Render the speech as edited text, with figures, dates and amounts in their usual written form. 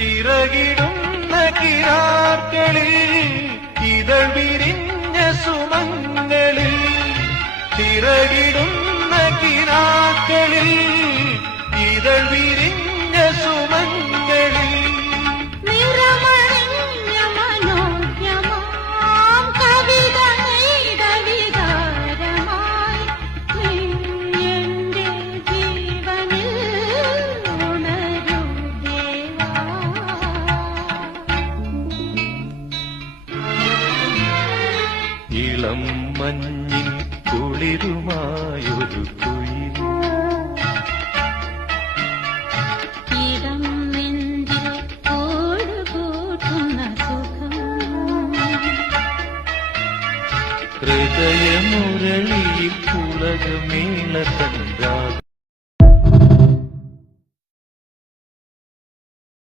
ചിറകിടുന്ന കിനാക്കളിൽ ഇതൾ വിരിഞ്ഞ സുമങ്ങളിൽ ചിറകിടുന്ന കിനാക്കളിൽ ഇതൾ വിരിഞ്ഞ സുമങ്ങളിൽ ഇളം മഞ്ഞിൻ കുളിരുമായൊരു കുയിൽ ഇടം നെഞ്ചിൽ കൂടുകൂട്ടുന്ന സുഖം ഹൃദയമുരളിയിൽ പുളകമേള തൻ